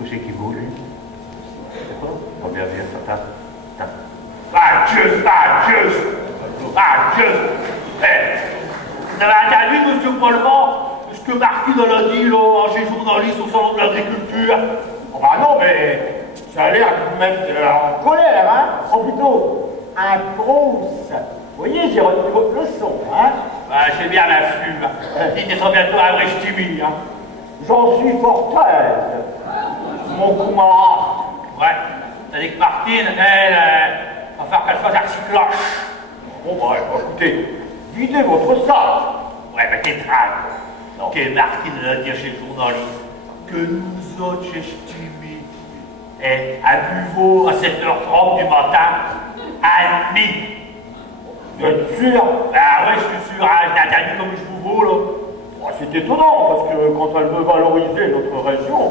Où c'est qu'il bouge? Pas bien dire, ça tape. Adieu. Vous avez entendu, monsieur Polman, ce que Martine a dit, là, chez journaliste au salon de l'agriculture? Oh bah non, mais ça a l'air de mettre en colère, hein? Ou plutôt, un brousse. Vous voyez, j'ai retenu votre leçon, hein? Bah, j'ai bien la flume. Il sera bientôt un vrai ch'timi, hein? J'en suis fort aise, mon camarade. Ouais, tandis que Martine, elle, va faire qu'elle fasse un recyclage. Bon, bah, écoutez, videz votre sac. Ouais, mais t'es traque. Que Martine a dit chez le journaliste que nous autres, chez Ch'timi, à Buveau, à 7h30 du matin, à demi. Vous êtes sûr? Ah ouais, je suis sûr, hein, je l'ai entendu comme je vous vaux, là. Oh, c'est étonnant, parce que quand elle veut valoriser notre région,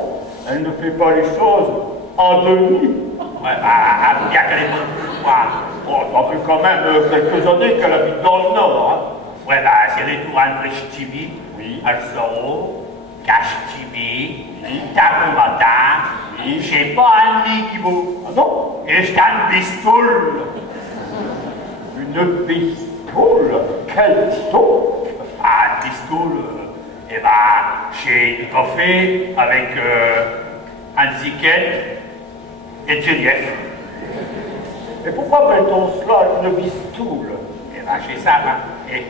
elle ne fait pas les choses en demi. Ouais, bah, bien qu'elle est bonne pour moi. Oh, ça fait quand même quelques années qu'elle habite dans le Nord, hein. Ouais, bah, c'est retour à André Ch'timi, Oui. elle sort, Ch'timi, tape au matin, je sais pas un lit qui vaut. Ah non? Et je t'ai une pistoule. Une pistoule? Quelle pistoule? Ah, une pistoule, eh ben, j'ai du café avec un ziquette et de Geneviève. Et pourquoi appelle-t-on cela une pistoule? Eh ben, c'est ça, hein. Et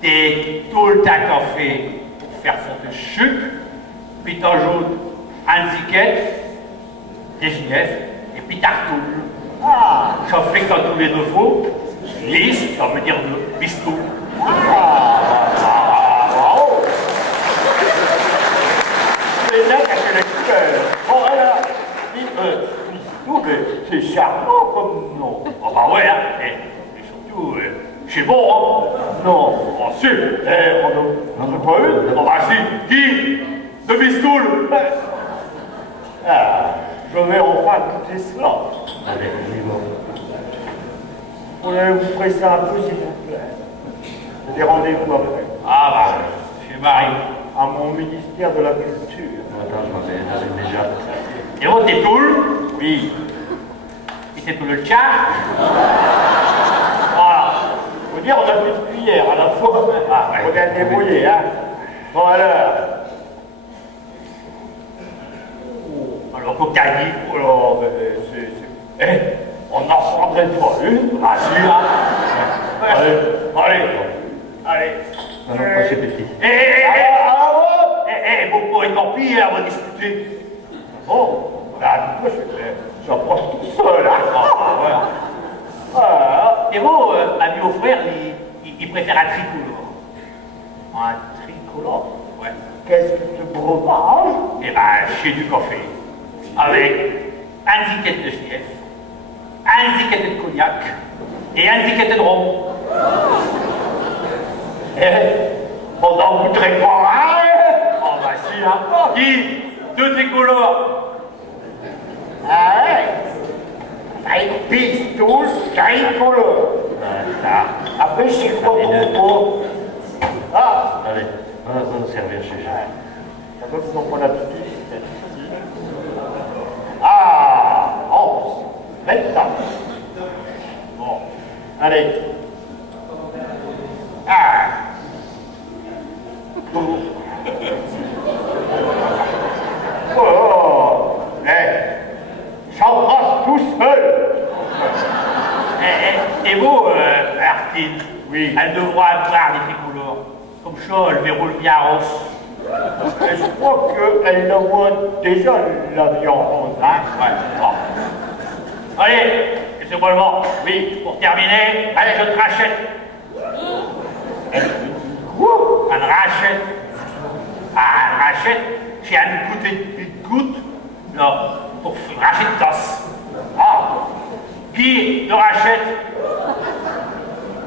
t'es tout le temps café pour faire fondre le sucre, puis t'ajoutes un ziquette, des Geneviève, et puis t'artoules. Ah! Ça fait que quand tous les deux faux, lisse, ça veut dire de pistoule. Bravo! C'est là intellectuel. Oh, alors, pistoule, c'est charmant comme nom. Oh bah ouais, hein. Et surtout, c'est bon, hein. Non. Oh si, On n'en a pas eu? oh bah si, qui de pistoule. Ah, je vais enfin goûter cela. Allez, on y va. Pourriez vous presser un peu, s'il vous plaît? J'ai des rendez-vous après. Ah bah, c'est Marie. À mon ministère de la Culture. Attends, je m'en vais, j'arrive déjà. Et oh, t'es toule. Oui. Et c'est tout le tien. Voilà. Faut dire, on a plus de cuillère à la fois. Ah, ouais. Faut bien se débrouiller, hein. Bon, alors. Alors, cocaïne. Oh là, c'est... On n'en prendrait pas une. Ah si, hein. Allez. Non, pas chez Petit. Beaucoup et tant pis, on va discuter. Bon, là, j'approche tout seul, hein. Et vous, ami au frère, il préfère un tricolore. Un tricolore. Ouais. Qu'est-ce que ce breuvage? Eh ben, chez du café. Avec un ziquette de Geneviève, un ziquette de cognac et un ziquette de rhum. On n'en voudrait pas un. Oh bah si, hein. Dis, deux tricolores. Ah ouais. Une pistoule tricolore. Après, je sais quoi propos. Ah. Allez, on va nous servir chez Jean. Ça veut qu'ils n'ont pas l'habitude. Ah, oh, maintenant. Bon, allez. Ah. Oh, j'embrasse tout seul. Et vous, Martine, Oui. elle devra boire des tricolores. Comme ça, elle verrouille bien rose. Et je crois qu'elle la voit déjà la viande, hein? Ouais, bon. Allez, laissez-moi le vent. Oui, pour terminer, allez, je te rachète. Quoi? Un rachète. Ah, un rachète, c'est une goutte, là, pour racheter de tasse. Ah, qui le rachète?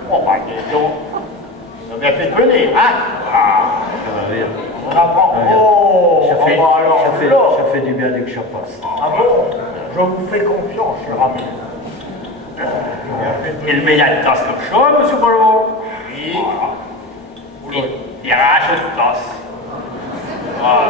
Oh, bah, dis donc. Ça m'a fait venir, hein? Ah, Ça va rire. on apprend. Regarde. Oh, Ça fait, bah alors, là. ça fait du bien dès que je repasse. Ah bon? Je vous fais confiance, cher ami. Il met la tasse comme ça, monsieur Ballon. Oui. Voilà. Il rachète de tasse. Voilà.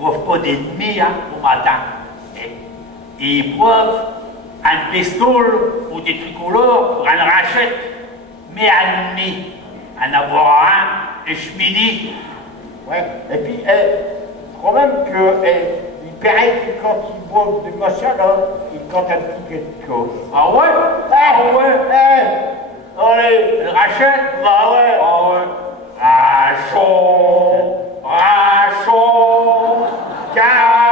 boivent pas d'ennemis hein, au matin. Et ils boivent un pistole ou des tricolores pour un rachète, mais un ennemi, en avoir un, et midi. Ouais, et puis, quand même que, il paraît que quand ils boivent du machin, là, ils cantent un petit quelque chose. Ah ouais? Ah ouais? Allez, Le rachète? bah ouais. Ah ouais. Rachon, rachon, car